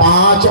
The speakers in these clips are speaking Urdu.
5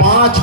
5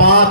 5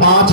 5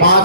5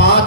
5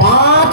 5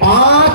5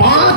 5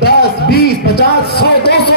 10, 20, 50, 100, 200,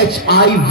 HIV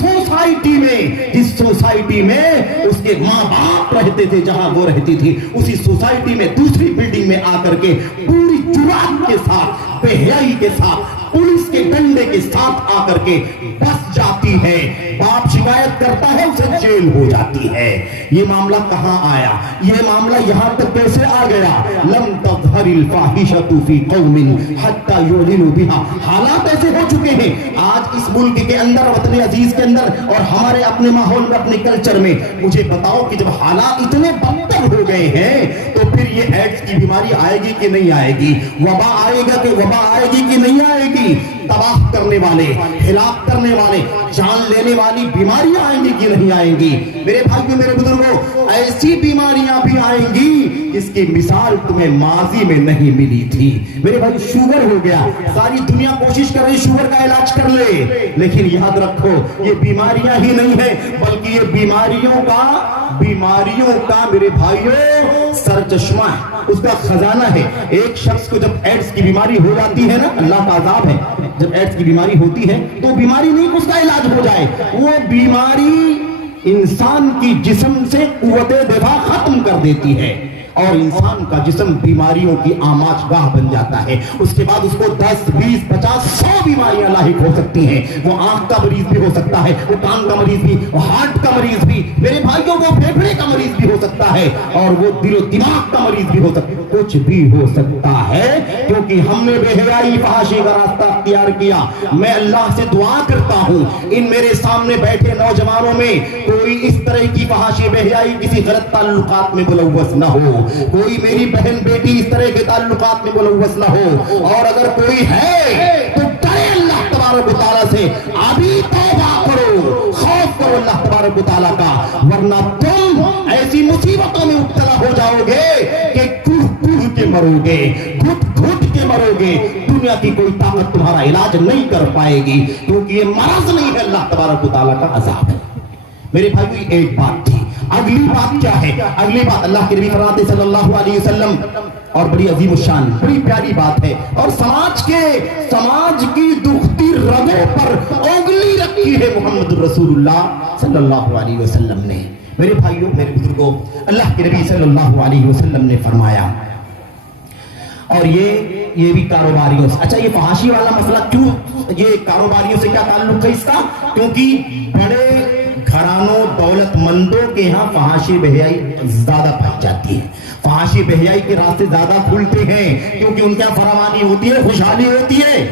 سوسائٹی میں جس سوسائٹی میں اس کے ماں باپ رہتے تھے, جہاں وہ رہتی تھی, اسی سوسائٹی میں دوسری بلڈنگ میں آ کر کے پوری جرات کے ساتھ, بے حیائی کے ساتھ, پولیس کے ڈنڈے کے ساتھ آ کر کے بس جاتی ہے. باپ شکایت کرتا ہے, اسے جیل ہو جاتی ہے. یہ معاملہ کہاں آیا؟ یہ معاملہ یہاں تک کیسے آ گیا؟ لم تظہر الفاحشۃ فی قوم حتی یعلنوا بها. حالات ایسے ہو چکے ہیں آج اس ملک کے اندر, وطن عزیز کے اندر, اور ہمارے اپنے ماحول میں, اپنے کلچر میں. مجھے بتاؤ کہ جب حالات اتنے بدتر ہو گئے ہیں تو پھر یہ ایڈز کی بیماری آئے گی کہ نہیں آئے گی؟ وبا آئے گا کہ وبا آئے گی کہ نہیں آئے گی؟ تباہ کرنے والے, ہلاک کرنے والے, جان لینے والی بیماریاں آئیں گی کہ نہیں آئیں گی؟ میرے بھائیو, میرے بزرگوں, ایسی بیماریاں بھی آئیں گی جس کی مثال تمہیں ماضی میں نہیں ملی تھی. میرے بھائی, شوگر ہو گیا, ساری دنیا کوشش کر رہی شوگر کا علاج کر لے, لیکن یاد رکھو یہ بیماریاں ہی نہیں ہے بلکہ یہ بیماریوں کا میرے بھائیو سر چشمہ ہے, اس کا خزانہ ہے. ایک شخص کو جب ایڈز کی بیماری ہو جاتی ہے نا, اللہ کا عذاب ہے, جب ایڈز کی بیماری ہوتی ہے تو بیماری نہیں اس کا علاج ہو جائے, وہ بیماری انسان کی جسم سے قوت دفاع ختم کر دیتی ہے اور انسان کا جسم بیماریوں کی آماج گاہ بن جاتا ہے. اس کے بعد اس کو 10, 20, 50, 100 بیماریاں لاحق ہو سکتی ہیں. وہ آنکھ کا مریض بھی ہو سکتا ہے, وہ کان کا مریض بھی, وہ ہارٹ کا مریض بھی, میرے بھائیوں وہ پھیپھڑے کا مریض بھی ہو سکتا ہے, اور وہ دل و دماغ کا مریض بھی ہو سکتا ہے, کچھ بھی ہو سکتا ہے, کیونکہ ہم نے بے حیائی فحاشی کا راستہ اختیار کیا. میں اللہ سے دعا کرتا ہوں ان میرے سامنے بیٹھے نوجوانوں میں کوئی اس طرح کی فحاشی بے حیائی کسی غلط تعلقات میں ملوث نہ ہو, کوئی میری بہن بیٹی اس طرح کے تعلقات میں ملوث نہ ہو, اور اگر کوئی ہے تو ڈرے اللہ تبارک و تعالیٰ سے, ابھی توبہ کرو, خوف کرو اللہ تبارک و تعالیٰ کا, ورنہ تم ایسی مصیبتوں میں مبتلا ہو جاؤ گے کہ کڑ کے مرو گے, گھٹ کے مرو گے. دنیا کی کوئی طاقت تمہارا علاج نہیں کر پائے گی, کیونکہ یہ مرض نہیں ہے, اللہ تبارک و تعالیٰ کا عذاب ہے. میرے بھائی, ایک بات تھی. اگلی بات کیا ہے؟ اگلی بات اللہ کے نبی فرماتے صلی اللہ علیہ وسلم, اور بڑی عظیم الشان, بڑی پیاری بات ہے, اور سماج کی دکھتی رگوں پر انگلی رکھی ہے محمد رسول اللہ صلی اللہ علیہ وسلم نے. میرے بھائیوں, میرے بزرگوں, اللہ کے نبی صلی اللہ علیہ وسلم نے فرمایا, اور یہ بھی کاروباریوں سے. اچھا, یہ فحاشی والا مسئلہ کیوں, یہ کاروباریوں سے کیا تعلق ہے اس کا؟ کیونکہ بڑے گھرانوں, دولت مندوں کے یہاں فحاشی بے حیائی زیادہ پائی جاتی ہے, فحاشی بے حیائی کے راستے زیادہ کھلتے ہیں, کیونکہ ان کے یہاں فراوانی ہوتی ہے, خوشحالی ہوتی ہے.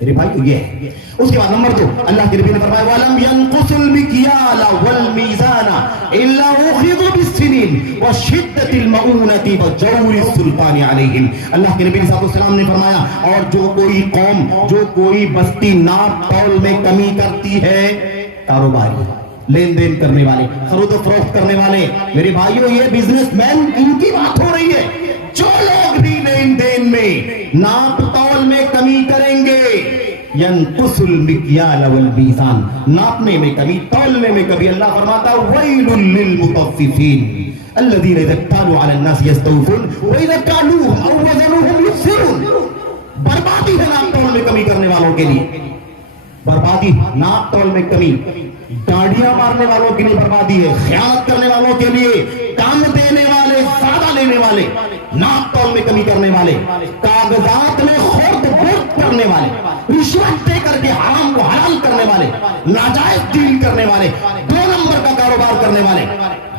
میرے بھائی, یہ ہے. اس کے بعد نمبر 2, اللہ کے نبی نے فرمایا وَلَمْ يَنْقُصُ الْمِكْيَالَ وَالْمِيزَانَ إِلَّا أُخِذُوا بِالسِّنِينِ وَشِدَّةِ الْمَؤُونَةِ وَجَوْرِ السُّلْطَانِ عَلَيْهِمْ. اللہ کے نبی صلی اللہ علیہ وسلم نے فرمایا, اور جو کوئی قوم, جو کوئی بستی ناپ تول میں کمی کرتی ہے, کاروباری, لین دین کرنے والے, خرید و فروخت کرنے والے, میرے بھائیوں یہ بزنس مین, ان کی بات ہو رہی ہے. جو لوگ بھی لین دین میں ناپ تول میں کمی کریں گے, ينقص المكيال والميزان, ناپنے میں کمی, تولنے میں کمی, اللہ فرماتا ويل للمطففين الذين اذا اكتالوا على الناس يستوفون واذا كالوهم او وزنوهم يخسرون. بربادی ہے ناپ تول میں کمی کرنے والوں کے لیے, بربادی, ناپ تول میں کمی, ڈانڈیاں مارنے والوں کے لیے بربادی ہے, خیانت کرنے والوں کے لیے, کام دینے والے, زیادہ لینے والے, ناپ تول میں کمی کرنے والے, کاغذات میں خورد بورد کرنے والے, رشوت دے کر کے حرام کو حلال کرنے والے, ناجائز ڈیل کرنے والے, 2 نمبر کا کاروبار کرنے والے,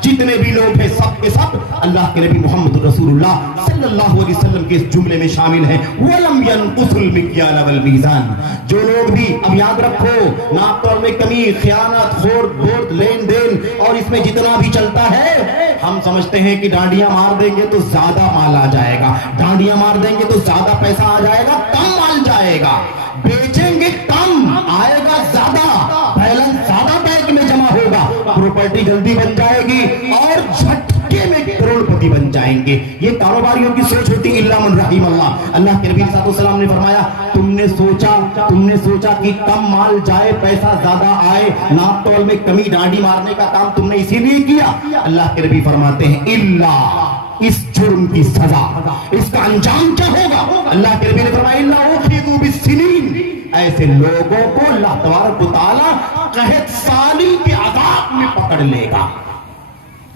جتنے بھی لوگ ہیں سب کے سب اللہ کے نبی محمد رسول اللہ صلی اللہ علیہ وسلم کے اس جملے میں شامل ہیں. وَلَمْ يَنْقُصُ الْمِكْيَالَ وَالْمِيزَانَ. جو لوگ بھی, اب یاد رکھو, ناپ تول میں کمی, خیانت, خورد بورد, لین دین, اور اس میں جتنا بھی چلتا ہے, ہم سمجھتے ہیں کہ ڈانڈیاں مار دیں گے تو زیادہ مال آ جائے گا, ڈانڈیاں مار دیں گے تو زیادہ پیسہ آ جائے گا, کم مال جائے گا, بیچیں گے کم آئے گا, زیادہ بیلنس زیادہ بینک میں جمع ہوگا, پراپرٹی جلدی بن جائے گی, اور جھٹکے میں کروڑ پتی بن جائیں گے. یہ کاروباریوں کی سوچ ہوتی, الا من رحم اللہ. اللہ کے نبی صلی اللہ علیہ وسلم نے فرمایا, تم نے سوچا کہ کم مال جائے, پیسہ زیادہ آئے, ناپ تول میں کمی, ڈانڈی مارنے کا کام تم نے اسی لیے کیا. اللہ کے نبی فرماتے ہیں الا, اس جرم کی سزا, اس کا انجام کیا ہوگا؟ اللہ کے نبی نے فرمایا الا اخذوا بالسنین, ایسے لوگوں کو اللہ تبارک و تعالیٰ قحط سالی کے عذاب میں پکڑ لے گا.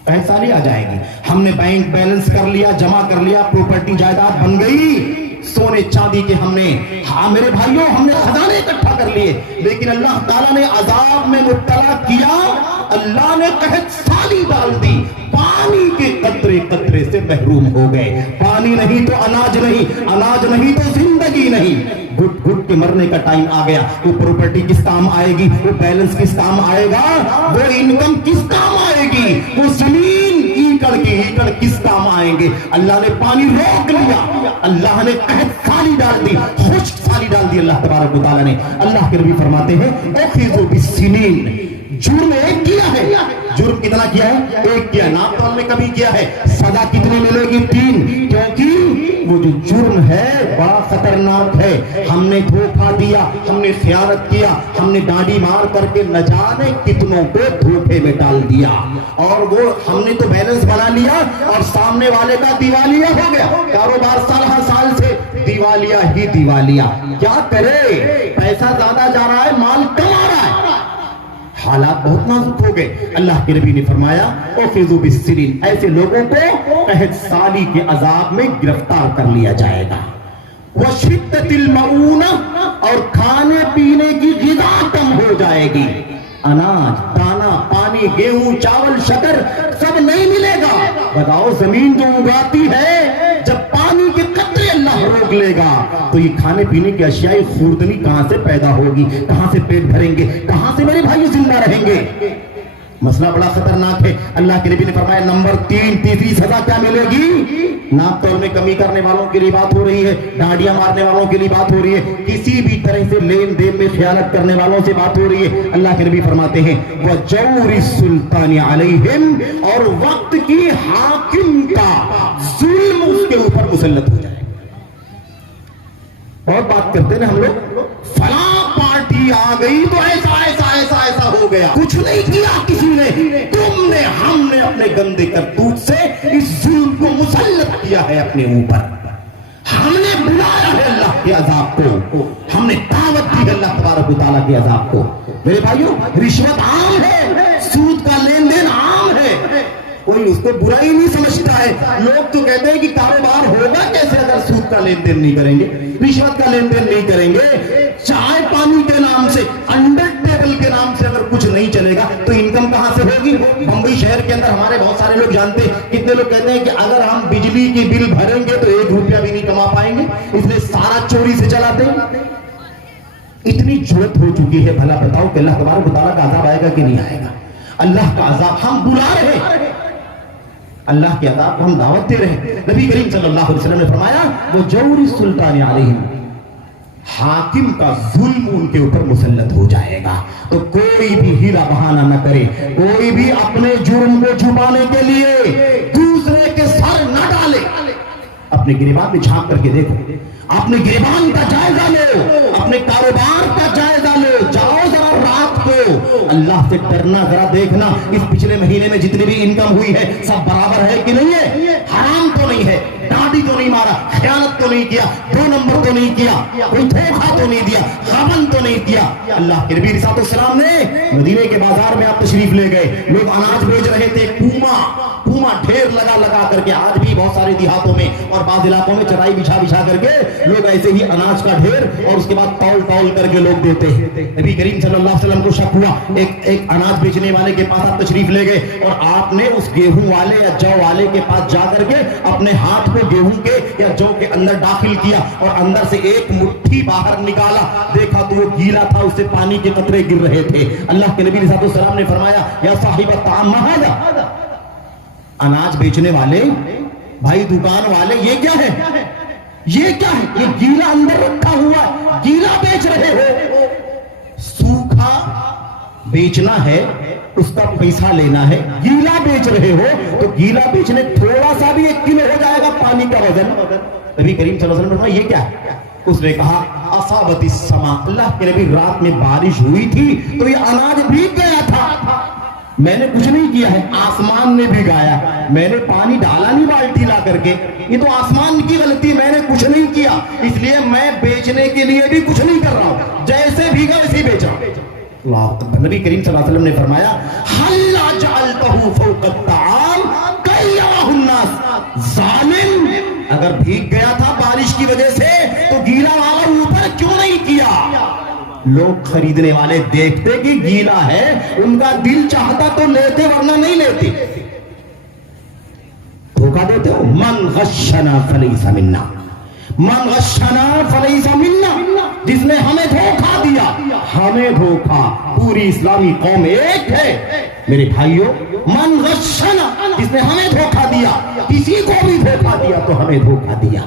قحط سالی آ جائے گی. ہم نے بینک بیلنس کر لیا, جمع کر لیا, پراپرٹی جائیداد بن گئی, سونے چاندی کے ہم نے, ہاں میرے بھائیوں, ہم نے خزانے اکٹھا کر لیے, لیکن اللہ تعالیٰ نے عذاب میں مبتلا کیا. اللہ نے قحط سالی ڈال دی, پانی کے قطرے قطرے سے محروم ہو گئے. پانی نہیں تو اناج نہیں, اناج نہیں تو زندگی نہیں. گھٹ گھٹ کے مرنے کا ٹائم آ گیا. وہ پراپرٹی کس کام آئے گی, وہ بیلنس کس کام آئے گا, وہ انکم کس کام آئے گی, وہ زمین ایکڑ کے ایکڑ کس کام آئیں گے. اللہ نے پانی روک لیا, اللہ نے قحط سالی ڈال دی, خشک سالی ڈال دی اللہ تبارک و تعالیٰ نے. اللہ کے نبی فرماتے ہیں اخذوا بالسنین, جرم ایک کیا ہے. جرم کتنا کیا ہے, ایک کیا. ناپ تول میں کبھی کیا ہے, سزا کتنی ملے گی, 3. کیونکہ وہ جو جرم ہے بڑا خطرناک ہے. ہم نے دھوکہ دیا, ہم نے خیانت کیا, ہم نے ڈانڈی مار کر کے نہ جانے کتنوں کو دھوکے میں ڈال دیا, اور وہ ہم نے تو بیلنس بنا لیا اور سامنے والے کا دیوالیہ ہو گیا. کاروبار سال ہر سال سے دیوالیہ ہی دیوالیہ. کیا کرے, پیسہ زیادہ جا رہا ہے, مال کم آ رہا ہے, حالات بہت نازک ہو گئے. اللہ کے نبی نے فرمایا اخذوا بالسنین, ایسے لوگوں کو قحط سالی کے عذاب میں گرفتار کر لیا جائے گا. وشدت المعونہ, اور کھانے پینے کی غذا کم ہو جائے گی. اناج, دانا, پانی, گیہوں, چاول, شکر سب نہیں ملے گا. بتاؤ, زمین جو اگاتی ہے, جب پانی کے قطرے اللہ روک لے گا تو یہ کھانے پینے کی اشیاء خوردنی کہاں سے پیدا ہوگی, کہاں سے پیٹ بھریں گے, کہاں سے میرے بھائی زندہ رہیں گے. مسئلہ بڑا خطرناک ہے. اللہ کے نبی نے فرمایا نمبر 3, تیسری سزا کیا ملے گی. ناپ تول میں کمی کرنے والوں کے لیے بات ہو رہی ہے, ڈانڈیاں مارنے والوں کے لیے بات ہو رہی ہے, کسی بھی طرح سے لین دین میں خیانت کرنے والوں سے بات ہو رہی ہے. اللہ کے نبی فرماتے ہیں وَجَوْرِ السُّلْطَانِ عَلَيْهِمْ, اور وقت کی حاکم کا ظلم اس کے اوپر مسلط ہو جائے. بہت بات کرتے ہیں ہم لوگ, فلاں پارٹی آ گئی تو ایسا ایسا ایسا ایسا ہو گیا. کچھ نہیں کیا کسی نے, تم نے, ہم نے اپنے گندے کرتوت سے اس ظلم کو مسلط کیا ہے اپنے اوپر. ہم نے بلایا ہے اللہ کے عذاب کو, ہم نے دعوت دی ہے اللہ تبارک و تعالیٰ کے عذاب کو. میرے بھائیوں, رشوت عام ہے, سود کا لین دین عام ہے, کوئی اس کو برا ہی نہیں سمجھتا ہے. لوگ تو کہتے ہیں کہ کاروبار ہوگا کیسے اگر سود کا لین دین نہیں کریں گے, رشوت کا لین دین نہیں کریں گے, چائے پانی کے نام سے, انڈر ٹیبل کے نام سے اگر کچھ نہیں چلے گا تو انکم کہاں سے ہوگی. بمبئی شہر کے اندر ہمارے بہت سارے لوگ جانتے ہیں, کتنے لوگ کہتے ہیں کہ اگر ہم بجلی کی بل بھریں گے تو 1 روپیہ بھی نہیں کما پائیں گے, اس لیے سارا چوری سے چلاتے ہیں. اتنی جرت ہو چکی ہے. بھلا بتاؤ کہ اللہ تبارک و تعالیٰ کا عذاب آئے گا کہ نہیں آئے گا. اللہ کا عذاب ہم بلا رہے ہیں, اللہ کے عذاب کو ہم دعوت دے رہے ہیں. نبی کریم صلی اللہ علیہ وسلم نے فرمایا وہ جور السلطان علیہم, حاکم کا ظلم ان کے اوپر مسلط ہو جائے گا. تو کوئی بھی ہیلا بہانہ نہ کرے, کوئی بھی اپنے جرم کو چھپانے کے لیے دوسرے کے سر نہ ڈالے. اپنے گریبان میں جھانک کر کے دیکھو, اپنے گریبان کا جائزہ لو, اپنے کاروبار کا جائزہ لو. جاؤ ذرا رات کو اللہ سے ڈرنا, ذرا دیکھنا اس پچھلے مہینے میں جتنی بھی انکم ہوئی ہے سب برابر ہے کہ نہیں ہے, حرام تو نہیں ہے, ڈانڈی تو نہیں مارا, خیانت تو نہیں کیا, 2 نمبر تو نہیں کیا, کوئی دھوکہ تو نہیں دیا, غبن تو نہیں کیا. اللہ کے نبی علیہ السلام نے مدینے کے بازار میں آپ تشریف لے گئے, لوگ اناج بیچ رہے تھے, پوما ڈھیر لگا کر کے. آج بھی بہت سارے دیہاتوں میں اور بعض علاقوں میں چرائی بچھا کر کے لوگ ایسے ہی اناج کا ڈھیر اور اس کے بعد تول کر کے لوگ دیتے ہیں. نبی کریم صلی اللہ علیہ وسلم کو شک ہوا, ایک اناج بیچنے والے کے پاس آپ تشریف لے گئے اور آپ نے اس گیہوں والے یا جو والے کے پاس جا کر کے اپنے ہاتھ کو گیہوں کے یا جو کے اندر داخل کیا اور اندر سے ایک مٹھی باہر نکالا. دیکھا تو وہ گیلا تھا, اس سے پانی کے قطرے گر رہے تھے. اللہ کے نبی علیہ السلام نے فرمایا یا صاحب الطعام ما ھذا, اناج بیچنے والے بھائی, دکان والے, یہ کیا ہے, یہ کیا ہے, یہ گیلا اندر رکھا ہوا, گیلا بیچ رہے ہو. سوکھا بیچنا ہے, اس کا پیسہ لینا ہے, گیلا بیچ رہے ہو تو گیلا بیچنے تھوڑا سا بھی 1 کلو ہو جائے گا پانی کا وزن. نبی کریم صلی اللہ علیہ وسلم نے فرمایا یہ کیا ہے. اس نے کہا اصابت السما, اللہ کے نبی رات میں بارش ہوئی تھی تو یہ اناج بھیگ گیا تھا. میں نے کچھ نہیں کیا ہے، آسمان نے بھگایا، میں نے پانی ڈالا نہیں بالٹی لا کر کے، یہ تو آسمان کی غلطی، میں نے کچھ نہیں کیا، اس لیے میں بیچنے کے لیے بھی کچھ نہیں کر رہا ہوں، جیسے بھیگا ویسے ہی بیچ رہا ہوں۔ اللہ اکبر۔ نبی کریم صلی اللہ علیہ وسلم نے فرمایا حَلَّا جَعَلْتَهُ فَوْقَ الطَّعَامِ كَيْ يَرَاهُ النَّاسُ، ظالم اگر بھیگ گیا تھا بارش کی وجہ سے تو گیلا والا اوپر کیوں نہیں کیا؟ لوگ خریدنے والے دیکھتے کہ گیلا ہے، ان کا دل چاہتا تو لیتے ورنہ نہیں لیتے۔ دھوکہ دیتے ہو، من غشنا فلیس منا، من غشنا فلیس منا، جس نے ہمیں دھوکہ دیا، ہمیں دھوکہ، پوری اسلامی قوم ایک ہے میرے بھائیوں۔ من غشنا، جس نے ہمیں دھوکہ دیا، کسی کو بھی دھوکہ دیا تو ہمیں دھوکہ دیا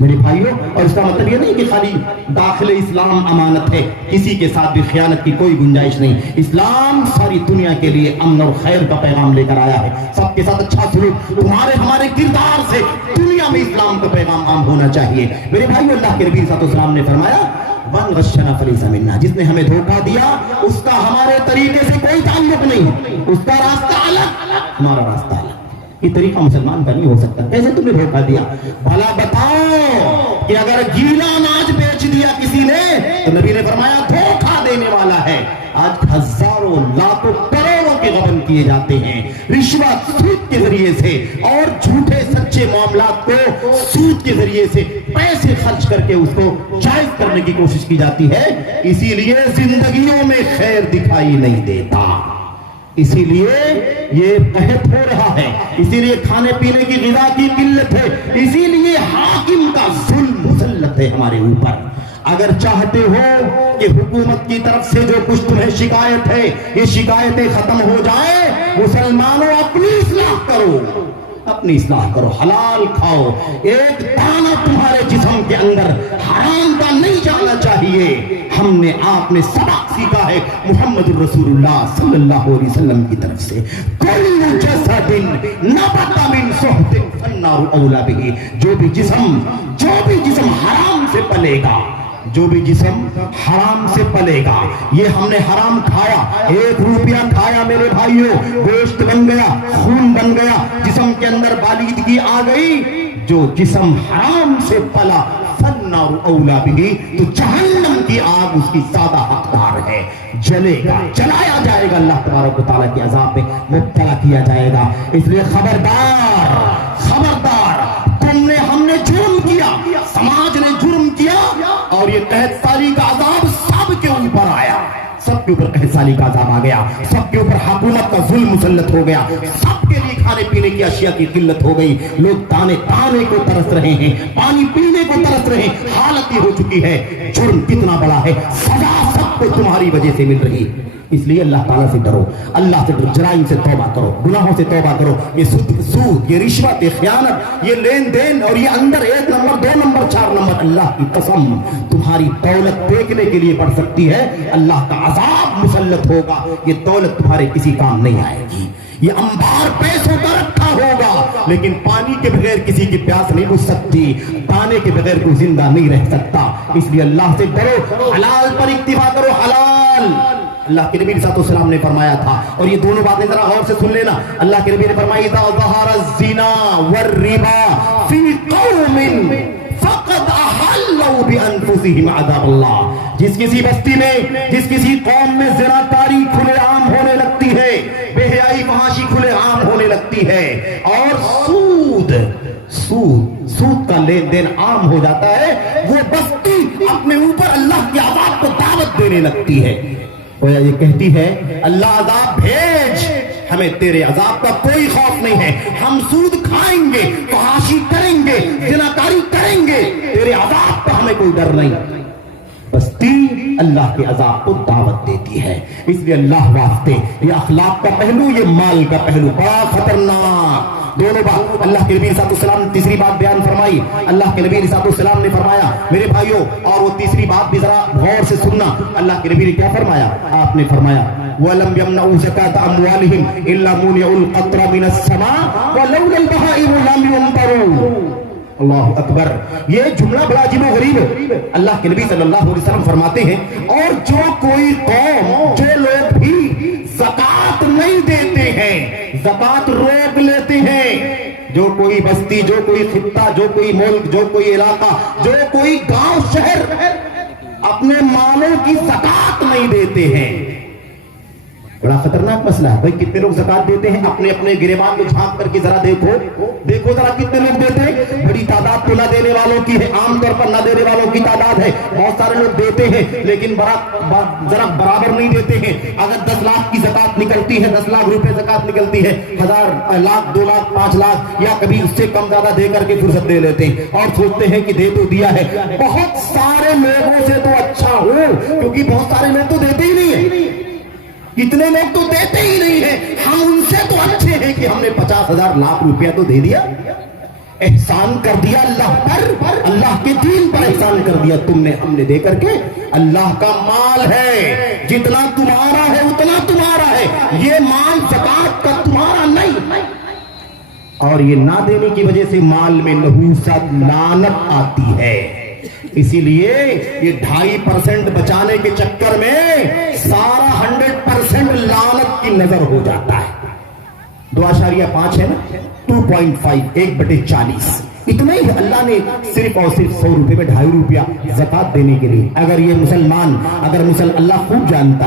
میرے بھائیوں۔ اور اس کا مطلب یہ نہیں کہ خالی داخل اسلام امانت ہے، کسی کے ساتھ بھی خیانت کی کوئی گنجائش نہیں۔ اسلام ساری دنیا کے لیے امن اور خیر کا پیغام لے کر آیا ہے، سب کے ساتھ اچھا سلوک، تمہارے ہمارے کردار سے دنیا میں اسلام کا پیغام عام ہونا چاہیے میرے بھائیوں۔ اللہ کے نبی صلی اللہ علیہ وسلم نے فرمایا من غشنا فلیس منا، جس نے ہمیں دھوکہ دیا اس کا ہمارے طریقے سے کوئی تعلق نہیں ہے، اس کا راستہ الگ، ہمارا راستہ الگ۔ یہ طریقہ مسلمان کا نہیں ہو سکتا۔ کیسے تم نے دھوکہ دیا؟ بھلا بتاؤ کہ اگر گیلا اناج بیچ دیا کسی نے تو نبی نے فرمایا دھوکہ دینے والا ہے۔ آج ہزاروں لاکھوں کروڑوں کے غبن کیے جاتے ہیں رشوت سود کے ذریعے سے، اور جھوٹے سچے معاملات کو سود کے ذریعے سے پیسے خرچ کر کے اس کو جائز کرنے کی کوشش کی جاتی ہے، اسی لیے زندگیوں میں خیر دکھائی نہیں دیتا، اسی لیے یہ قحط ہو رہا ہے، اسی لیے کھانے پینے کی غذا کی قلت ہے، اسی لیے حاکم کا ظلم مسلط ہے ہمارے اوپر۔ اگر چاہتے ہو کہ حکومت کی طرف سے جو کچھ تمہیں شکایت ہے یہ شکایتیں ختم ہو جائیں، مسلمانوں اپنی اصلاح کرو، اپنی اصلاح کرو، حلال کھاؤ، ایک دانہ تمہارے جسم کے اندر حرام کا نہیں جانا چاہیے۔ ہم نے آپ نے سبق سیکھا ہے محمد الرسول اللہ صلی اللہ علیہ وسلم کی طرف سے، کل جسد نبت من صحت فالنار اولی بہ، جو بھی جسم حرام سے پلے گا، جو بھی جسم حرام سے پلے گا، یہ ہم نے حرام کھایا، 1 روپیہ کھایا میرے بھائیوں، گوشت بن گیا، خون بن گیا، جسم کے اندر بالیدگی آ گئی، جو جسم حرام سے پلا فالنار اولی بہ، تو جہنم کی آگ اس کی زیادہ حقدار ہے، جلے گا، جلایا جائے گا، اللہ تبارک و تعالیٰ کے عذاب میں مبتلا کیا جائے گا۔ اس لیے خبردار خبردار، ہم نے جرم کیا، سماج نے جرم کیا، اور یہ قحط سالی کا عذاب سب کے اوپر آیا، سب کے اوپر قحط سالی کا عذاب آ گیا، سب کے اوپر حکومت کا ظلم مسلط ہو گیا، سب کے لیے کھانے پینے کی اشیاء کی قلت ہو گئی، لوگ دانے کو ترس رہے ہیں، پانی پینے کو ترس رہے ہیں، حالت یہ ہو چکی ہے۔ جرم کتنا بڑا ہے، سزا سب کو تمہاری وجہ سے مل رہی ہے، اس لیے اللہ تعالیٰ سے ڈرو، اللہ سے ڈرو، جرائم سے توبہ کرو، گناہوں سے توبہ کرو، یہ سود، یہ رشوت، یہ خیانت، یہ لین دین، اور یہ اندر 1 نمبر 2 نمبر 4 نمبر، اللہ کی قسم تمہاری دولت دیکھنے کے لیے بڑھ سکتی ہے، اللہ کا عذاب مسلط ہوگا، یہ دولت تمہارے کسی کام نہیں آئے گی، یہ انبار پیسوں کا رکھا ہوگا، لیکن پانی کے بغیر کسی کی پیاس نہیں بجھ سکتی، دانے کے بغیر کوئی زندہ نہیں رہ سکتا، اس لیے اللہ سے ڈرو، حلال پر اکتفا کرو، حلال۔ اللہ کے نبی صلی اللہ علیہ وسلم نے فرمایا تھا، اور یہ دونوں باتیں ذرا غور سے سن لینا، اللہ کے نبی نے فرمایا اذا ظہر الزنا والربا فی قوم فقد احلوا بانفسهم عذاب اللہ، جس کسی بستی میں، جس کسی قوم میں زنا کاری کھلے عام ہونے لگتی ہے، بے حیائی فحاشی کھلے عام ہونے لگتی ہے، اور سود کا لین دین عام ہو جاتا ہے، وہ بستی اپنے اوپر اللہ کے عذاب کو دعوت دینے لگتی ہے، گویا یہ کہتی ہے اللہ عذاب بھیج، ہمیں تیرے عذاب کا کوئی خوف نہیں ہے، ہم سود کھائیں گے، فحاشی کریں گے، زناکاری کریں گے، تیرے عذاب کا ہمیں کوئی ڈر نہیں۔ بستی اللہ کے عذاب کو دعوت دیتی ہے، اس لیے اللہ واسطے یہ اخلاق کا پہلو، یہ مال کا پہلو بڑا خطرناک، دونوں بات اللہ کے نبی صلی اللہ علیہ وسلم نے تیسری بات بیان فرمائی، اللہ کے نبی صلی اللہ علیہ وسلم نے فرمایا میرے بھائیوں، اور وہ تیسری بات بھی ذرا غور سے سننا، اللہ کے نبی نے کیا فرمایا؟ آپ نے فرمایا وَلَمْ يَمْنَعُوا زَكَاةَ أَمْوَالِهِمْ إِلَّا مُنِعُوا الْقَطْرَ مِنَ السَّمَاءِ وَلَوْلَا الْبَهَائِمُ لَمْ يُمْطَرُوا۔ اللہ اکبر، یہ جملہ بڑا عجیب و غریب ہے، اللہ کے نبی صلی اللہ علیہ وسلم فرماتے ہیں اور جو کوئی قوم، جو لوگ بھی زکوٰۃ نہیں دیتے کوئی خطہ, جو کوئی ملک, جو کوئی علاقہ, جو کوئی گاؤں شہر اپنے مالوں کی زکات نہیں دیتے ہیں. بڑا خطرناک مسئلہ ہے بھائی. کتنے لوگ زکات دیتے ہیں؟ اپنے اپنے گریبان میں جھانک کر کے ذرا دیکھو ذرا کتنے لوگ دیتے ہیں. بڑی تعداد تو نہ دینے والوں کی ہے, عام طور پر نہ دینے والوں کی تعداد ہے. بہت سارے لوگ دیتے ہیں لیکن ذرا برابر نہیں دیتے ہیں. اگر 10 لاکھ کی زکات نکلتی ہے, 10 لاکھ روپے زکات نکلتی ہے, 1000 لاکھ 2 لاکھ 5 لاکھ یا کبھی اس سے کم زیادہ دے کر کے فرصت دے لیتے ہیں اور سوچتے ہیں کہ دے تو دیا ہے. بہت سارے لوگوں سے تو اچھا ہو, کیونکہ بہت سارے لوگ تو دیتے ہی نہیں ہیں. اتنے لوگ تو دیتے ہی نہیں ہیں. ہم ان سے تو اچھے ہیں کہ ہم نے 50,000 لاکھ روپیہ تو دے دیا, احسان کر دیا اللہ پر, اللہ کے دین پر احسان کر دیا تم نے, ہم نے دے کر کے. اللہ کا مال ہے, جتنا تمہارا ہے اتنا تمہارا ہے. یہ مال زکات کا تمہارا نہیں. اور یہ نہ دینے کی وجہ سے مال میں نحوست, لعنت آتی ہے. اسی لیے یہ 2.5% بچانے کے چکر میں سارا 100% لعنت کی نظر ہو جاتا ہے. 2.5 ہے نا, 2.5 1/40 اتنا ہی اللہ نے صرف اور صرف 100 روپے میں 2.5 روپیہ زکات دینے کے لیے. اگر یہ مسلمان, اللہ خوب جانتا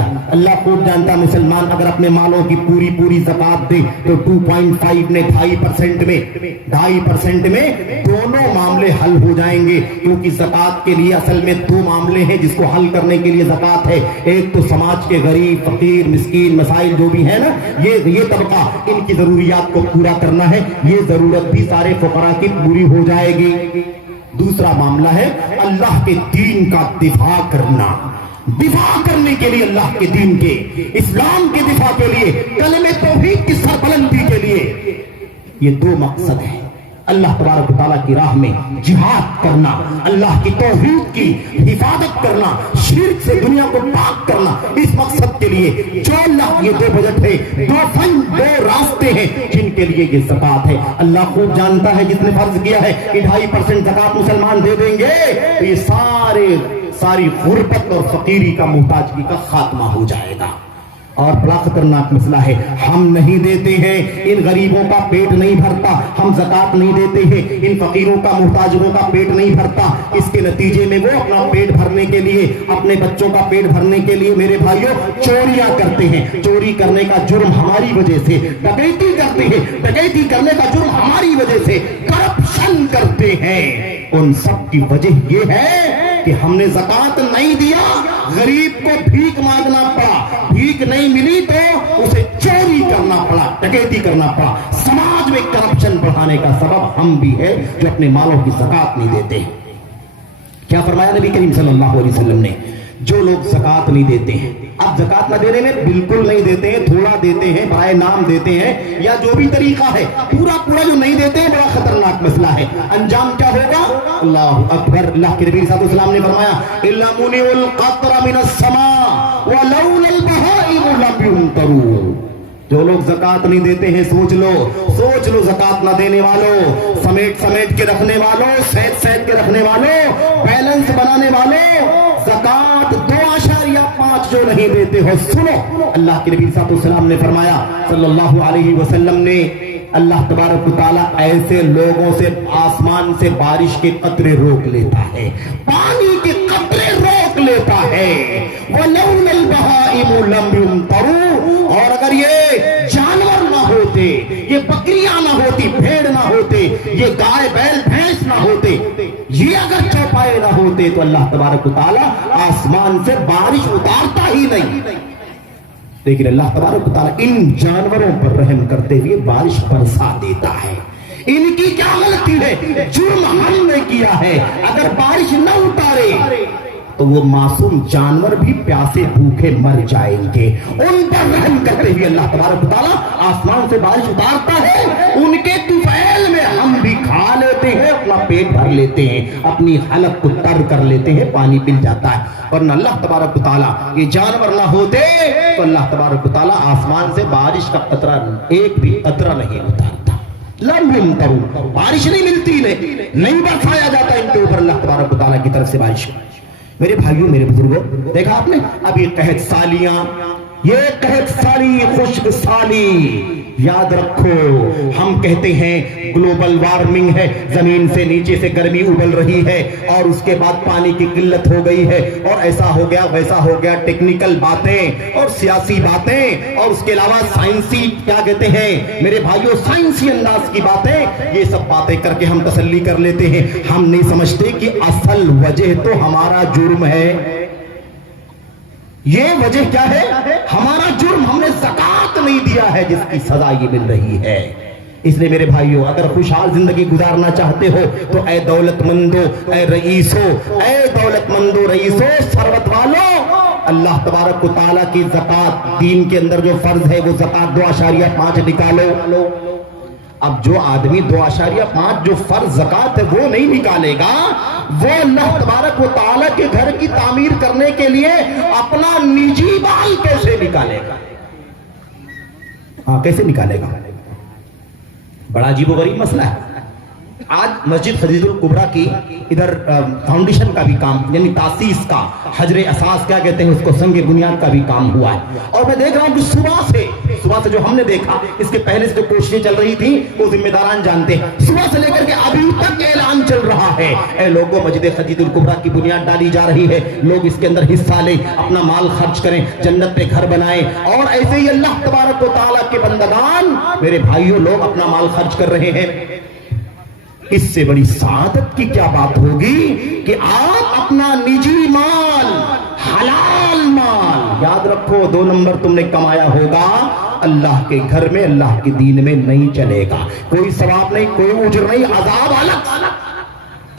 ہے مسلمان اگر اپنے مالوں کی پوری زکات دے تو 2.5 نے 2.5% میں دونوں معاملے حل ہو جائیں گے. کیونکہ زکات کے لیے اصل میں 2 معاملے ہیں جس کو حل کرنے کے لیے زکات ہے. ایک تو سماج کے غریب, فقیر, مسکین, مسائل جو بھی ہے نا, یہ طبقہ, ان کی ضروریات کو پورا کرنا ہے. یہ ضرورت بھی سارے فقراء کی پوری ہو جائے گی. دوسرا معاملہ ہے اللہ کے دین کا دفاع کرنا. دفاع کرنے کے لیے, اللہ کے دین کے, اسلام کے دفاع کے لیے, کلمہ توحید کی سربلندی کے لیے. یہ 2 مقصد ہیں. اللہ تبارک و تعالیٰ کی راہ میں جہاد کرنا, اللہ کی توحید کی حفاظت کرنا, شرک سے دنیا کو پاک کرنا. اس مقصد کے لیے جو اللہ, یہ 2 بجٹ ہے, 2 فن, 2 راستے ہیں جن کے لیے یہ زکات ہے. اللہ خوب جانتا ہے جس نے فرض کیا ہے کہ 2.5% زکات مسلمان دے دیں گے تو یہ ساری غربت اور فقیری کا, محتاجگی کا خاتمہ ہو جائے گا. اور بڑا خطرناک مسئلہ ہے, ہم نہیں دیتے ہیں, ان غریبوں کا پیٹ نہیں بھرتا. ہم زکات نہیں دیتے ہیں, ان فقیروں کا, محتاجوں کا پیٹ نہیں بھرتا. اس کے نتیجے میں وہ اپنا پیٹ بھرنے کے لیے, اپنے بچوں کا پیٹ بھرنے کے لیے میرے بھائیوں چوریاں کرتے ہیں. چوری کرنے کا جرم ہماری وجہ سے, ڈکیتی کرتے ہیں, ڈکیتی کرنے کا جرم ہماری وجہ سے, کرپشن کرتے ہیں. ان سب کی وجہ یہ ہے کہ ہم نے زکات نہیں دیا, غریب کو بھیک مانگنا پڑا, بھیک نہیں ملی تو اسے چوری کرنا پڑا, ڈکیتی کرنا پڑا. سماج میں کرپشن بڑھانے کا سبب ہم بھی ہے جو اپنے مالوں کی زکات نہیں دیتے. کیا فرمایا نبی کریم صلی اللہ علیہ وسلم نے؟ جو لوگ زکات نہیں دیتے ہیں, اب زکات نہ دینے میں بالکل نہیں دیتے ہیں, تھوڑا دیتے ہیں, برائے نام دیتے ہیں, یا جو بھی طریقہ ہے, پورا جو نہیں دیتے ہیں, بڑا خطرناک مسئلہ ہے. انجام کیا ہوگا؟ اللہ اکبر. اللہ کے نبی صلی اللہ علیہ وسلم نے فرمایا الا منع القطر من السماء ولولا البهائم لم يمطروا. جو لوگ زکات نہیں دیتے ہیں, سوچ لو زکات نہ دینے والوں, سمیٹ کے رکھنے والوں, سید کے رکھنے والوں, بیلنس بنانے والوں, زکات 2.5 جو نہیں دیتے ہو, سنو اللہ کے نبی صلی اللہ علیہ وسلم نے فرمایا, صلی اللہ علیہ وسلم نے, اللہ تبارک و تعالیٰ ایسے لوگوں سے آسمان سے بارش کے قطرے روک لیتا ہے, پانی کے قطرے روک لیتا ہے. وَلَوْلَا الْبَهَائِمُ لَمْ يُمْطَرُوا. اور اگر یہ جانور نہ ہوتے, یہ بکریاں نہ ہوتی, بھیڑ نہ ہوتے, یہ گائے بیل بھینس نہ ہوتے, یہ اگر چوپائے نہ ہوتے تو اللہ تبارک و تعالیٰ آسمان سے بارش اتارتا ہی نہیں. لیکن اللہ تبارک و تعالیٰ ان جانوروں پر رحم کرتے ہوئے بارش برسا دیتا ہے. ان کی کیا غلطی ہے؟ جرم ہم نے کیا ہے. اگر بارش نہ اتارے تو وہ معصوم جانور بھی پیاسے بھوکے مر جائیں گے. ان پر رحم کرتے ہوئے اللہ تبارک و تعالیٰ آسمان سے بارش اتارتا ہے. ان کے طفیل میں ہم بھی کھا لیتے ہیں, اپنا پیٹ بھر لیتے ہیں, اپنی حلق کو تر کر لیتے ہیں, پانی مل جاتا ہے. ورنہ اللہ تبارک و تعالیٰ یہ جانور نہ ہوتے تو اللہ تبارک و تعالیٰ آسمان سے بارش کا قطرہ, ایک بھی قطرہ نہیں اتارتا. لم يمطروا, بارش نہیں ملتی, نہیں برسایا جاتا ان کے اوپر اللہ تبارک و تعالیٰ کی طرف سے بارش. میرے بھائیوں, میرے بزرگوں, دیکھا آپ نے اب یہ قحط سالیاں, یہ قحط سالی, خشک سالی, یاد رکھو ہم کہتے ہیں گلوبل وارمنگ ہے، زمین سے نیچے سے گرمی ابل رہی ہے اور اس کے بعد پانی کی قلت ہو گئی ہے اور ایسا ہو گیا ویسا ہو گیا، ٹیکنیکل باتیں اور سیاسی باتیں اور اس کے علاوہ سائنسی کیا کہتے ہیں میرے بھائیوں سائنسی انداز کی باتیں، یہ سب باتیں کر کے ہم تسلی کر لیتے ہیں. ہم نہیں سمجھتے کہ اصل وجہ تو ہمارا جرم ہے. یہ وجہ کیا ہے؟ ہمارا جرم، ہم نے زکوٰۃ نہیں دیا ہے جس کی سزا یہ مل رہی ہے. اس لیے میرے بھائیوں اگر خوشحال زندگی گزارنا چاہتے ہو تو اے دولت مندو، اے رئیسو، اے دولت مندو رئیسو، ثروت والو، اللہ تبارک و تعالیٰ کی زکوٰۃ دین کے اندر جو فرض ہے وہ زکوٰۃ 2.5 نکالو. اب جو آدمی 2.5 جو فرض زکوٰۃ ہے وہ نہیں نکالے گا، وہ اللہ تبارک و تعالیٰ کے گھر کی تعمیر کرنے کے لیے اپنا نجی مال کیسے نکالے گا؟ کیسے نکالے گا؟ بڑا عجیب و غریب مسئلہ ہے. آج مسجد خدیجہ الکبریٰ کی ادھر فاؤنڈیشن کا بھی کام یعنی تاسیس کا حجر اساس کیا کہتے ہیں اس کو سنگ بنیاد کا بھی کام ہوا ہے. اور میں دیکھ رہا ہوں کہ صبح سے جو ہم نے دیکھا، اس کے پہلے سے جو کوششیں چل رہی تھی وہ ذمہ داران جانتے ہیں، صبح سے لے کر کے ابھی تک اعلان چل رہا ہے اے لوگوں مسجد خدیجہ الکبریٰ کی بنیاد ڈالی جا رہی ہے، لوگ اس کے اندر حصہ لیں، اپنا مال خرچ کریں، جنت پہ گھر بنائیں. اور ایسے ہی اللہ تبارک و تعالیٰ کے بندگان میرے بھائیوں لوگ اپنا مال خرچ کر رہے ہیں. اس سے بڑی سعادت کی کیا بات ہوگی کہ آپ اپنا نجی مال، حلال مال، یاد رکھو 2 نمبر تم نے کمایا ہوگا، اللہ کے گھر میں اللہ کے دین میں نہیں چلے گا. کوئی ثواب نہیں، کوئی اجر نہیں، عذاب الگ.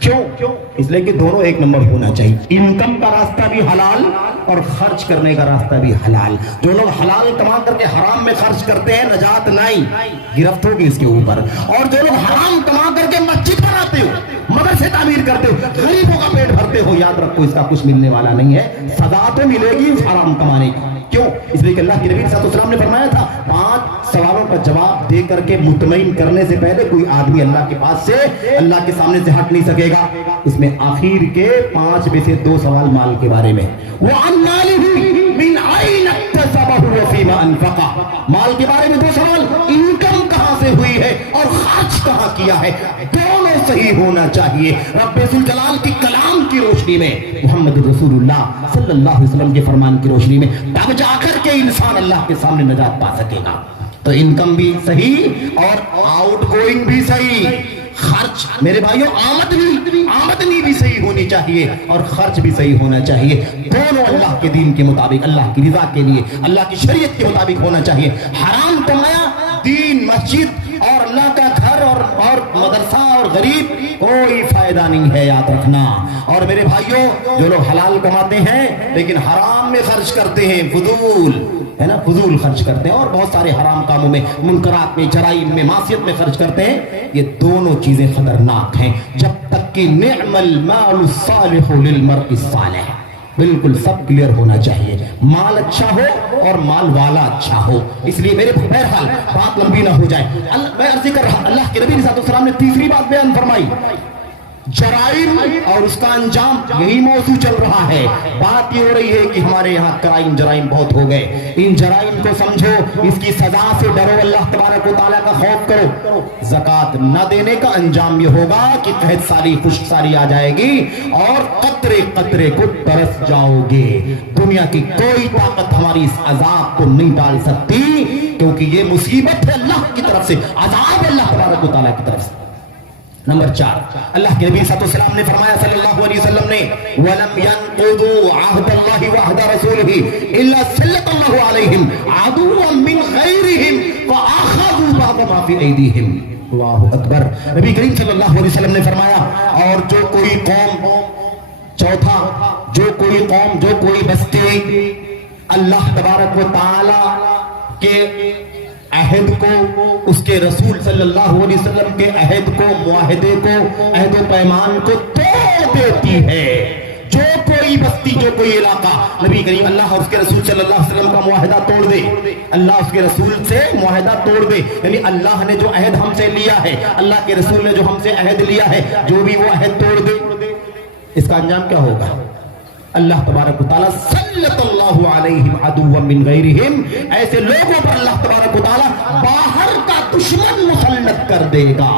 کیوں؟ اس لیے کہ دونوں 1 نمبر ہونا چاہیے. انکم کا راستہ بھی حلال اور خرچ کرنے کا راستہ بھی حلال. جو لوگ حلال کما کر کے حرام میں خرچ کرتے ہیں نجات نہیں، گرفت ہوگی اس کے اوپر. اور جو لوگ حرام کما کر کے مسجد بناتے ہو، مدرسے تعمیر کرتے ہو، غریبوں کا پیٹ بھرتے ہو، یاد رکھو اس کا کچھ ملنے والا نہیں ہے. سزا تو ملے گی اس حرام کمانے کی. کیوں؟ اس لیے کہ اللہ کے نبی صلی اللہ علیہ وسلم نے فرمایا تھا 5 سوالوں کا جواب دے کر کے مطمئن کرنے سے پہلے کوئی آدمی اللہ کے پاس سے، اللہ کے سامنے سے ہٹ نہیں سکے گا. اس میں آخر کے 5 میں سے 2 سوال مال کے بارے میں، وَعَنْ مَالِهِ مِنْ أَيْنَ اكْتَسَبَهُ وَفِيمَا أَنْفَقَهُ، مال کے بارے میں 2 سوال، انکم کہاں سے ہوئی ہے اور خرچ کہاں کیا ہے. دونوں صحیح ہونا چاہیے. رب ذوالجلال کی کلام کی روشنی میں، محمد رسول اللہ صلی اللہ علیہ وسلم کے فرمان کی روشنی میں، تب جا کر کے انسان اللہ کے سامنے نجات پا سکے گا. تو انکم بھی صحیح اور آؤٹ گوئنگ بھی صحیح. خرچ میرے بھائیوں آمدنی بھی صحیح ہونی چاہیے اور خرچ بھی صحیح ہونا چاہیے. دونوں اللہ کے دین کے مطابق، اللہ کی رضا کے لیے، اللہ کی شریعت کے مطابق ہونا چاہیے. حرام کمایا، دین، مسجد اور اللہ کا گھر اور مدرسہ اور غریب کوئی فائدہ نہیں ہے، یاد رکھنا. اور میرے بھائیوں جو لوگ حلال کماتے ہیں لیکن حرام میں خرچ کرتے ہیں، فضول ہے نا، فضول خرچ کرتے ہیں اور بہت سارے حرام کاموں میں، منکرات میں، جرائم میں، معصیت میں خرچ کرتے ہیں، یہ دونوں چیزیں خطرناک ہیں. جب تک کہ نعم المال الصالح للمرء الصالح، بالکل سب کلیئر ہونا چاہیے. مال اچھا ہو اور مال والا اچھا ہو. اس لیے میرے بہرحال بات لمبی نہ ہو جائے، میں عرض کر رہا اللہ کے نبی صلی اللہ علیہ وسلم نے تیسری بات بیان فرمائی، جرائم اور اس کا انجام. یہی موضوع چل رہا ہے. بات یہ ہو رہی ہے کہ ہمارے یہاں جرائم بہت ہو گئے. ان جرائم کو سمجھو، اس کی سزا سے ڈرو، اللہ تبارک و تعالیٰ کا خوف کرو. زکوٰۃ نہ دینے کا انجام یہ ہوگا کہ قحط سالی، خشک سالی آ جائے گی اور قطرے قطرے کو ترس جاؤ گے. دنیا کی کوئی طاقت ہماری اس عذاب کو نہیں ڈال سکتی، کیونکہ یہ مصیبت ہے اللہ کی طرف سے، عذاب اللہ تبارک و تعالیٰ کی طرف سے. نمبر 4، اللہ کے نبی صلی اللہ علیہ وسلم نے فرمایا صلی اللہ علیہ وسلم نے، وَلَمْ يَنْقُضُوا عَهْدَ اللَّهِ وَعْهْدَ رَسُولِهِ إِلَّا سَلَّطَ اللَّهُ عَلَيْهِمْ عَدُوًّا مِّنْ غَيْرِهِمْ فَأَخَذُوا بَعْضَ مَا فِي أَيْدِيهِمْ. اللہ اکبر. نبی کریم صلی اللہ علیہ وسلم نے فرمایا، اور جو کوئی قوم، چوتھا، جو کوئی قوم، جو کوئی بستی اللہ تبارک و تعالی کے عہد کو، اس کے رسول صلی اللہ علیہ وسلم کے عہد کو، معاہدے کو، عہد و پیمان کو توڑ دیتی ہے، جو کوئی بستی، جو کوئی علاقہ، نبی کریم اللہ اور اس کے رسول صلی اللہ علیہ وسلم کا معاہدہ توڑ دے، اللہ اس کے رسول سے معاہدہ توڑ دے، یعنی اللہ نے جو عہد ہم سے لیا ہے، اللہ کے رسول نے جو ہم سے عہد لیا ہے، جو بھی وہ عہد توڑ دے، اس کا انجام کیا ہوگا؟ اللہ تبارک و تعالیٰ سلط اللہ علیہم عدوا من غیرہم، ایسے لوگوں پر اللہ تبارک و تعالیٰ باہر دشمن مسلط کر دے گا،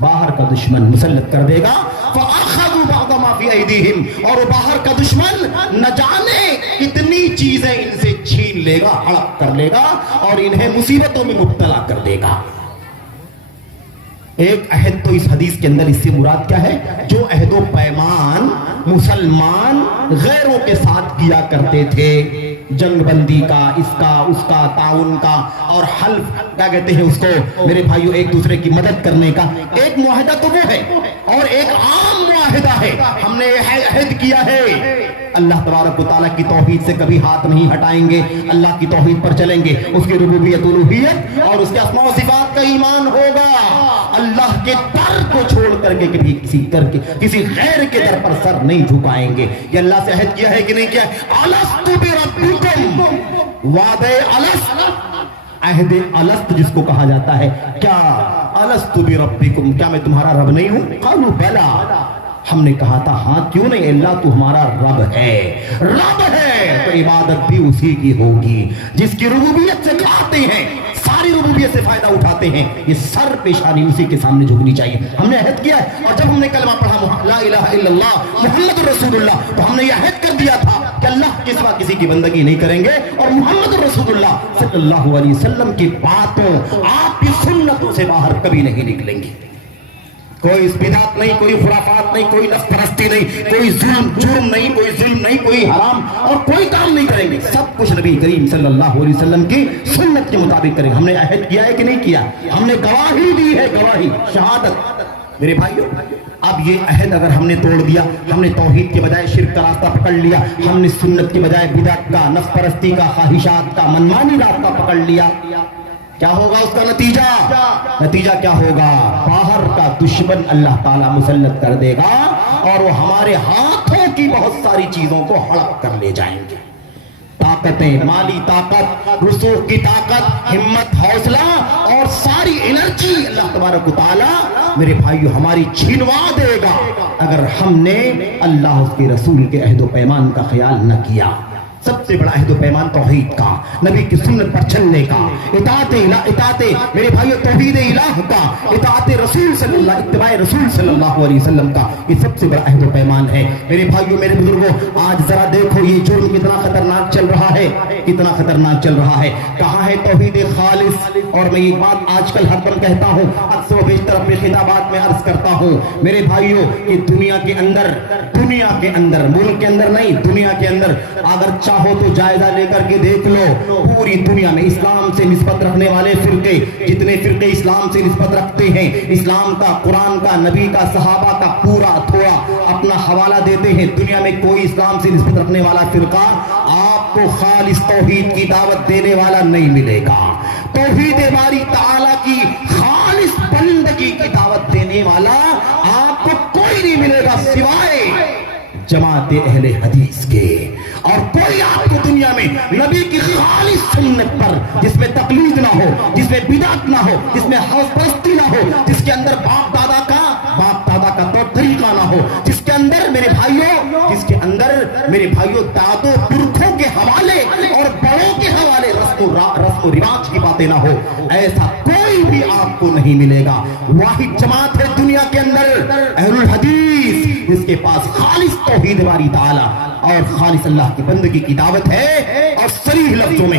باہر کا دشمن مسلط کر دے گا. فَأَخَذُوا بَعْضَ مَا فِي أَيْدِيهِمْ، اور وہ باہر کا دشمن نہ جانے کتنی چیزیں ان سے چھین لے گا، ہڑپ کر لے گا اور انہیں مصیبتوں میں مبتلا کر دے گا. ایک عہد تو اس حدیث کے اندر، اس سے مراد کیا ہے؟ جو عہد و پیمان مسلمان غیروں کے ساتھ کیا کرتے تھے، جنگ بندی کا، اس کا تعاون کا، اور حلف کیا کہتے ہیں اس کو میرے بھائیو، ایک دوسرے کی مدد کرنے کا. ایک معاہدہ تو وہ ہے، اور ایک عام معاہدہ ہے. ہم نے یہ عہد کیا ہے اللہ تبارک و تعالیٰ کی توحید سے کبھی ہاتھ نہیں ہٹائیں گے، اللہ کی توحید پر چلیں گے، اس کی ربوبیت الوہیت اور اس کے اسماء و صفات کا ایمان ہوگا. اللہ کے در کو چھوڑ کر کے کبھی کسی غیر کے در پر سر نہیں جھکائیں گے. یہ اللہ سے عہد کیا ہے کہ نہیں کیا ہے؟ الست بربکم، وعدہ الست، عہد الست جس کو کہا جاتا ہے. کیا الست بربکم، کیا میں تمہارا رب نہیں ہوں؟ قالوا بلا، ہم نے کہا تھا ہاں کیوں نہیں، اللہ تو ہمارا رب ہے. رب ہے تو عبادت بھی اسی کی ہوگی جس کی ربوبیت سے کھاتے ہیں، ساری ربوبیت سے فائدہ اٹھاتے ہیں. یہ سر پیشانی اسی کے سامنے جھکنی چاہیے. ہم نے عہد کیا ہے، اور جب ہم نے کلمہ پڑھا لا الہ الا اللہ محمد رسول اللہ، تو ہم نے یہ عہد کر دیا تھا کہ اللہ کے سوا کسی کی بندگی نہیں کریں گے، اور محمد رسول اللہ صلی اللہ علیہ وسلم کی باتوں، آپ کی سنتوں سے باہر کبھی نہیں نکلیں گے. کوئی بدعت نہیں، کوئی خرافات نہیں، کوئی نفس پرستی نہیں، کوئی جرم نہیں، کوئی ظلم نہیں، کوئی حرام اور کوئی کام نہیں کریں گے. سب کچھ نبی کریم صلی اللہ علیہ وسلم کی سنت کے مطابق کریں. ہم نے عہد کیا ہے کہ نہیں کیا؟ ہم نے گواہی دی ہے، گواہی شہادت. میرے بھائیو، اب یہ عہد اگر ہم نے توڑ دیا، ہم نے توحید کے بجائے شرک کا راستہ پکڑ لیا، ہم نے سنت کے بجائے بدعت کا، نفس پرستی کا، خواہشات کا، منمانی راستہ پکڑ لیا، کیا ہوگا اس کا نتیجہ کیا ہوگا؟ باہر کا دشمن اللہ تعالیٰ مسلط کر دے گا، اور وہ ہمارے ہاتھوں کی بہت ساری چیزوں کو ہڑپ کر لے جائیں گے. طاقتیں، مالی طاقت، رسوخ کی طاقت، ہمت، حوصلہ اور ساری انرجی اللہ تبارک و تعالیٰ میرے بھائیو ہماری چھینوا دے گا اگر ہم نے اللہ اس کے رسول کے عہد و پیمان کا خیال نہ کیا. سب سے بڑا عہد و پیمان توحید کا، نبی کی سنت پر چلنے کا، اطاعت میرے بھائیو توحید الہ کا، اطاعت رسول صلی اللہ، اتباع رسول صلی اللہ علیہ وسلم کا. یہ سب سے بڑا عہد و پیمان ہے. میرے بھائیو، میرے بزرگوں، آج ذرا دیکھو یہ جرم کتنا خطرناک چل رہا ہے، کتنا خطرناک چل رہا ہے. کہاں ہے توحید خالص؟ اور میں یہ بات آج کل ہر دم کہتا ہوں، اکثر و بیشتر اپنے خطابات میں عرض کرتا ہوں، میرے بھائیو کہ دنیا کے اندر ملک کے اندر نہیں، دنیا کے اندر اگر چاہو تو جائزہ لے کر کے دیکھ لو، پوری دنیا میں اسلام سے نسبت رکھنے والے فرقے، جتنے فرقے اسلام سے نسبت رکھتے ہیں، اسلام کا، قرآن کا، نبی کا، صحابہ کا پورا تھوڑا اپنا حوالہ دیتے ہیں، دنیا میں کوئی اسلام سے نسبت رکھنے والا فرقہ آپ کو خالص توحید کی دعوت دینے والا نہیں ملے گا. توحید باری تعالیٰ کی خالص بندگی کی دعوت دینے والا آپ کو کوئی نہیں ملے گا سوائے جماعت اہل حدیث کے. اور کوئی آپ کو دنیا میں نبی کی خالص سنت پر، جس میں تقلید نہ ہو، جس میں بدعت نہ ہو، جس میں حوث پرستی نہ ہو، جس کے اندر باپ دادا کا طور طریقہ نہ ہو، جس کے اندر میرے بھائیوں دادو پرکھوں کے حوالے اور بڑوں کے حوالے رسم و رواج کی باتیں نہ ہو، ایسا کوئی بھی آپ کو نہیں ملے گا. واحد جماعت ہے دنیا کے اندر اہل الحدیث، جس کے پاس خالص توحید باری تعالیٰ اور خالص اللہ کی بندگی کی دعوت ہے، اور صریح لفظوں میں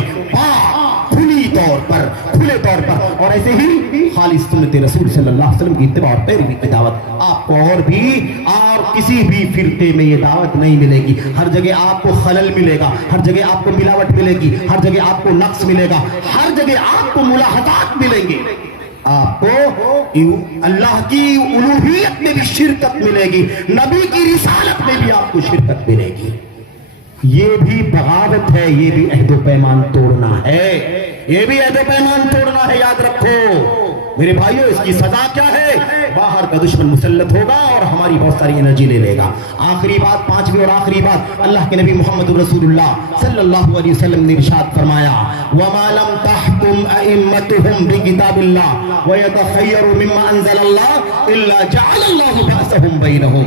کھلے طور پر اور ایسے ہی خالص سنت رسول صلی اللہ علیہ وسلم کی اتباع اور پیروی کی دعوت. آپ کو اور کسی بھی فرقے میں یہ دعوت نہیں ملے گی. ہر جگہ آپ کو خلل ملے گا، ہر جگہ آپ کو ملاوٹ ملے گی، ہر جگہ آپ کو نقص ملے گا، ہر جگہ آپ کو ملاحظات ملیں گے. آپ کو اللہ کی الوہیت میں بھی شرکت ملے گی، نبی کی رسالت میں بھی آپ کو شرکت ملے گی. یہ بھی بغاوت ہے، یہ بھی عہد و پیمان توڑنا ہے، یہ بھی عہد و پیمان توڑنا ہے. یاد رکھو میرے بھائیو، اس کی سزا کیا ہے؟ باہر کا دشمن مسلط ہوگا اور ہماری بہت ساری انرجی لے لے گا. آخری بات، پانچویں اور آخری بات، اللہ کے نبی محمد رسول اللہ صلی اللہ علیہ وسلم نے ارشاد فرمایا، وَمَا لَمْ تَحْكُمْ أَئِمَّتُهُمْ بِكِتَابِ اللَّهِ وَيَتَخَيَّرُوا مِمَّا أَنزَلَ اللَّهُ إِلَّا جَعَلَ اللَّهُ بَأْسَهُمْ بَيْنَهُمْ.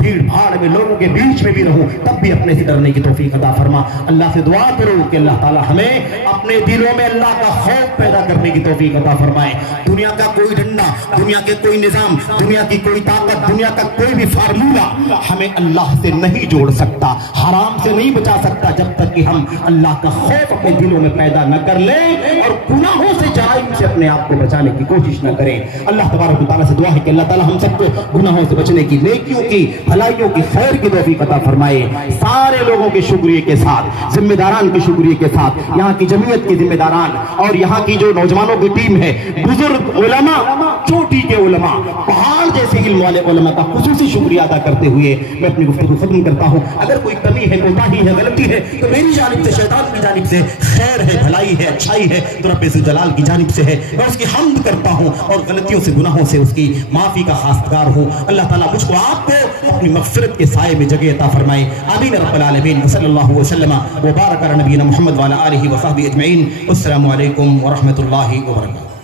بھیڑ بھاڑ میں لوگوں کے بیچ میں بھی رہوں تب بھی اپنے سے ڈرنے کی توفیق عطا فرما۔ اللہ سے دعا کرو کہ اللہ تعالی ہمیں اپنے دلوں میں اللہ کا خوف پیدا کرنے کی توفیق عطا فرمائے۔ دنیا کا کوئی ڈنڈا، دنیا کے کوئی نظام، دنیا کی کوئی طاقت، دنیا کا کوئی بھی فارمولہ ہمیں اللہ سے نہیں جوڑ سکتا، حرام سے نہیں بچا سکتا، جب تک کہ ہم اللہ کا خوف اپنے دلوں میں پیدا نہ کر لیں اور گناہوں سے جرائم سے اپنے آپ کو بچانے کی کوشش نہ کریں۔ اللہ تبارک و تعالیٰ سے دعا ہے کہ اللہ تعالیٰ ہم سب کو گناہوں سے بچنے کی، نیکیوں کی، بھلائیوں کی، خیر کی توفیق عطا فرمائے۔ سارے لوگوں کے شکریہ کے ساتھ، ذمہ داران کے شکریہ کے ساتھ، یہاں کی جمعیت کے ذمہ داران اور یہاں کی جو نوجوانوں کی ٹیم ہے، بزرگ علماء، چوٹی کے علماء، پہاڑ جیسے علم والے علماء کا خصوصی شکریہ ادا کرتے ہوئے میں اپنی گفتگو ختم کرتا ہوں۔ اگر کوئی کمی ہے، کوتاہی ہے، غلطی ہے تو میری جانب سے، شیطان کی جانب سے، خیر ہے، بھلائی ہے، اچھائی ہے تو رب ذوالجلال کی جانب سے ہے۔ میں اس کی حمد کرتا ہوں اور غلطیوں سے، گناہوں سے اس کی معافی کا خواستگار ہوں۔ اللہ تعالیٰ مجھ کو، آپ کو اپنی مغفرت کے سائے میں جگہ عطا فرمائے۔ آمین رب العالمین۔ صلی اللہ وسلم وبارک علی نبینا محمد وعلی آلہ وصحبہ اجمعین۔ السلام علیکم ورحمۃ اللہ وبرکاتہ۔